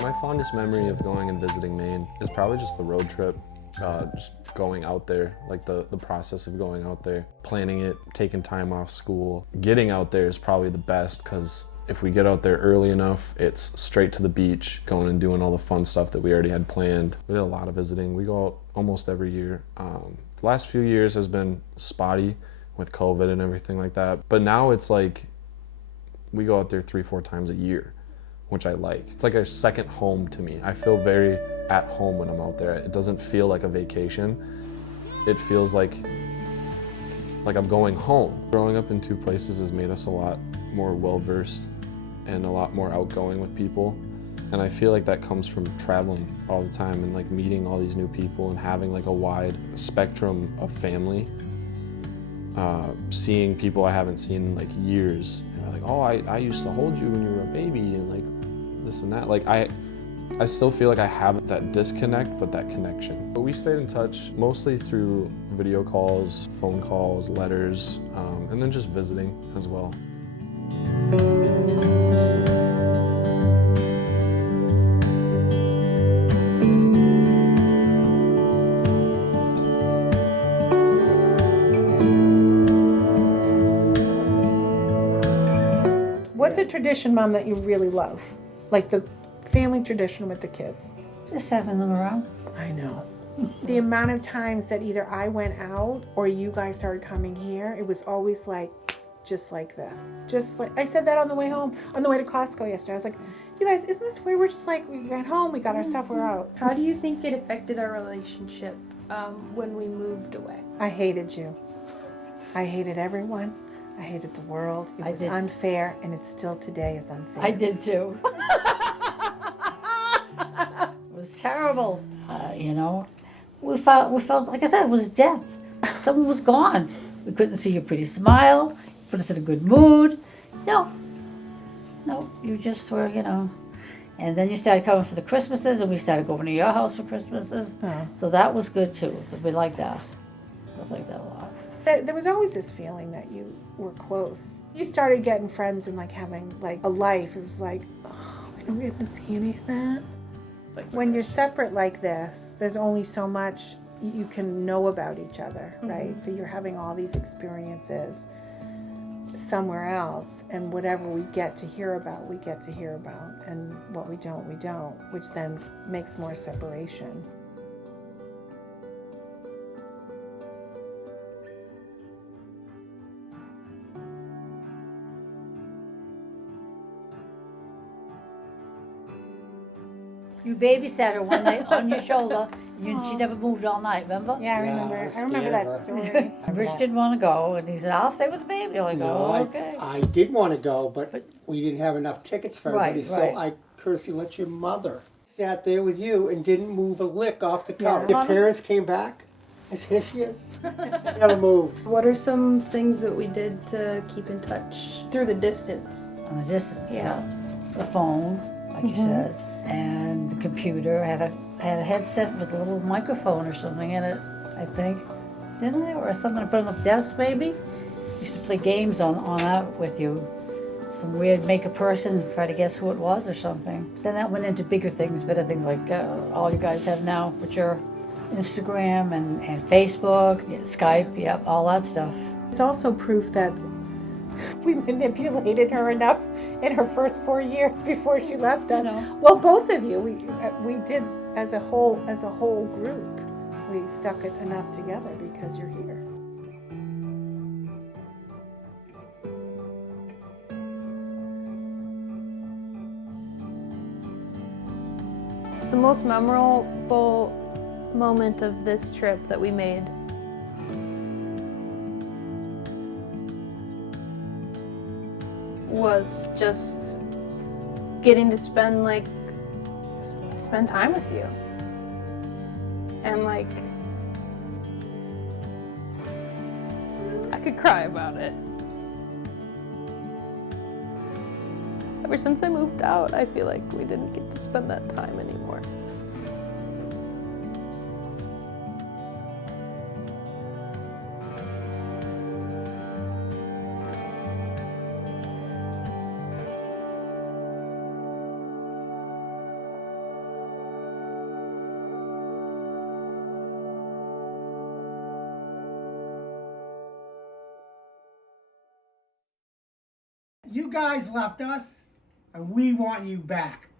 My fondest memory of going and visiting Maine is probably just the road trip, just going out there, like the process of going out there, planning it, taking time off school. Getting out there is probably the best because if we get out there early enough, it's straight to the beach, going and doing all the fun stuff that we already had planned. We did a lot of visiting. We go out almost every year. The last few years has been spotty with COVID and everything like that, but now it's like we go out there 3-4 times a year, which I like. It's like a second home to me. I feel very at home when I'm out there. It doesn't feel like a vacation. It feels like I'm going home. Growing up in two places has made us a lot more well-versed and a lot more outgoing with people. And I feel like that comes from traveling all the time and like meeting all these new people and having like a wide spectrum of family. Seeing people I haven't seen in like years. And they're like, oh, I used to hold you when you were a baby and like this and that. Like I still feel like I have that disconnect, but that connection. But we stayed in touch mostly through video calls, phone calls, letters, and then just visiting as well. What's a tradition, Mom, that you really love? Like the family tradition with the kids? Just having them around. I know. The amount of times that either I went out or you guys started coming here, it was always like, just like this. Just like, I said that on the way home, on the way to Costco yesterday. I was like, you guys, isn't this weird? We're just like, we ran home, we got our stuff, we're out. How do you think it affected our relationship when we moved away? I hated you. I hated everyone. I hated the world. It was unfair, and it still today is unfair. I did too. It was terrible. You know, we felt, like I said, it was death. Someone was gone. We couldn't see your pretty smile, put us in a good mood. No, you just were, you know. And then you started coming for the Christmases, and we started going to your house for Christmases. Oh. So that was good too. We liked that. I like that a lot. There was always this feeling that you were close. You started getting friends and like having like a life. It was like, oh, we don't get to see any of that. When you're separate like this, there's only so much you can know about each other, right? So you're having all these experiences somewhere else, and whatever we get to hear about, we get to hear about, and what we don't, which then makes more separation. You babysat her one night on your shoulder. She never moved all night, remember? Yeah, I remember. I remember that story. Rich didn't want to go, and he said, I'll stay with the baby. You're like, No, okay. I did want to go, but we didn't have enough tickets for everybody, Right, so right. I courtesy let your mother sat there with you and didn't move a lick off the Yeah. couch. The parents came back, as here she is. She never moved. What are some things that we did to keep in touch through the distance? On the distance, Yeah. The phone, like you said, and the computer. I had a headset with a little microphone or something in it, I think. Didn't I? Or something to put on the desk, maybe? Used to play games on that with you. Some weird make a person and try to guess who it was or something. Then that went into bigger things, better things like all you guys have now, which are Instagram and Facebook, Skype, yep, all that stuff. It's also proof that we manipulated her enough in her first 4 years before she left us. know. Well, both of you, we did as a whole group. We stuck it enough together because you're here. The most memorable moment of this trip that we made was just getting to spend like spend time with you. And like I could cry about it. Ever since I moved out, I feel like we didn't get to spend that time anymore. You guys left us, and we want you back.